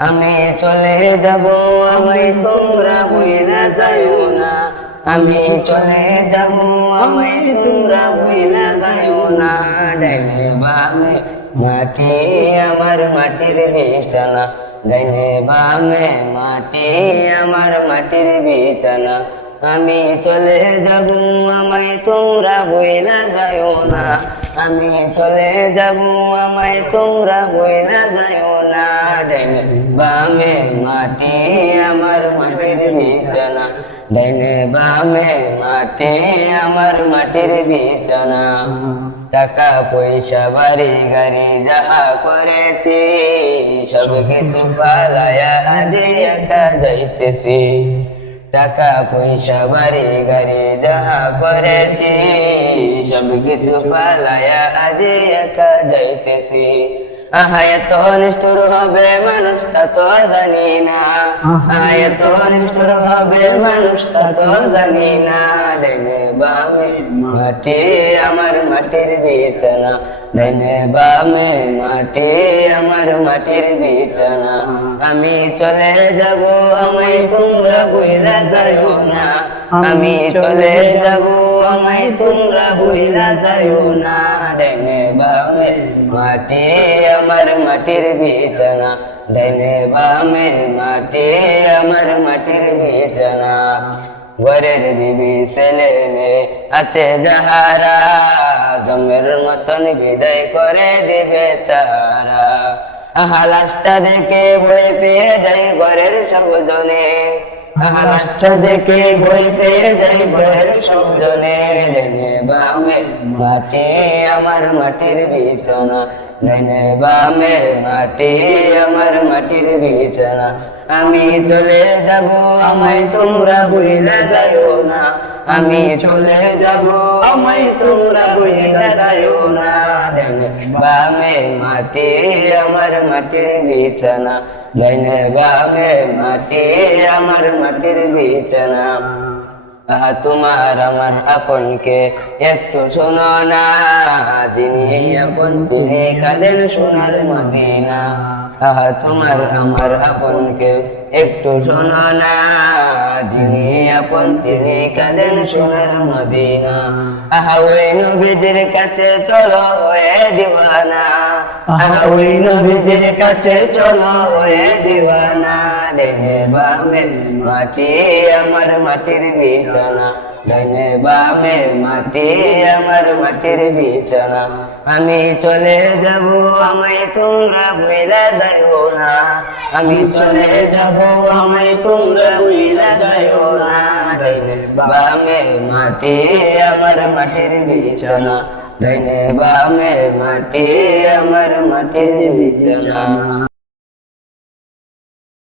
আমি চলে যাব আমায় তোমরা ভুইলা যাইও না, আমি চলে যাব আমায় তোমরা ভুইলা যাইও না। ডাইনে বামে মাটি আমার মাটির বিছানা, ডাইনে বামে মাটি আমার মাটির বিছানা। আমি চলে যাব আমায় তোমরা ভুইলা যাইও না, আমি চলে যাব আমায় তোমরা ভুইলা যাইও না। ডাইনে বামে মাটি আমার মাটির বিছানা, ডাইনে বামে মাটি আমার মাটির বিছানা। টাকা পয়সা বাড়ি গাড়ি যাহা করেছি, সব কিছু পালায়া আজে একা যাইতেছি। টাকা পয়সা বাড়ি গাড়ি যাহা করেছি, সব কিছু পালায়া আজে একা যাইতেছি। আহা এত নিষ্ঠুর হবে মানুষ তা তো জানি না, আহা এত নিষ্ঠুর হবে মানুষ তা তো জানি না। ডাইনে বামে মাটি আমার মাটির বিছানা, ডাইনে বামে মাটি আমার মাটির বিছানা। আমি চলে যাব আমায় তোমরা ভুইলা যাইও না, আমি চলে যাব আমায় তোমরা ভুইলা যাইও না। ডাইনে বামে মাটি আমার মাটির বিছানা, ডাইনে বামে মাটি আমার মাটির বিছানা। ঘরের বিবি ছেলে মেয়ে আছে যাহারা, জমের মতন বিদায় করে দিবে তারা। আহা লাশটা দেখে ভয় পেয়ে যাই ঘরের সবজনে, আহা লাশটা দেখে ভয় পেয়ে যাই ঘরের সবজনে। ডাইনে বামে মাটি আমার মাটির বিছানা, ডাইনে বামে মাটি আমার মাটির বিছানা। আমি চলে যাব আমায় তোমরা ভুইলা যাইও না, আমি চলে যাব আমায় তোমরা ভুইলা যাইও না। ডাইনে বামে মাটি আমার মাটির বিছানা, ডাইনে বামে মাটি আমার মাটির বিছানা। আহা তোমার আমার আপনকে একটু শোনো না, যিনি আপন তিনি কাঁদেন সোনার মদিনা। আহা তোমার আমার আপনকে একটু শোনো না, যিনি আপন তিনি কাঁদেন সোনার মদিনা। আহা ওই নবীজির কাছে চলো হয়ে দিওয়ানা, আহা ওই নবীজির কাছে চলো হয়ে দিওয়ানা। ডাইনে বামে মাটি আমার মাটির বিছানা, ডাইনে বামে মাটি আমার মাটির বিছানা। আমি চলে যাব আমায় তোমরা ভুইলা যাইও না, আমি চলে যাব আমায় তোমরা ভুইলা যাইও না। ডাইনে বামে মাটি আমার মাটির বিছানা, ডাইনে বামে মাটি আমার মাটির বিছানা।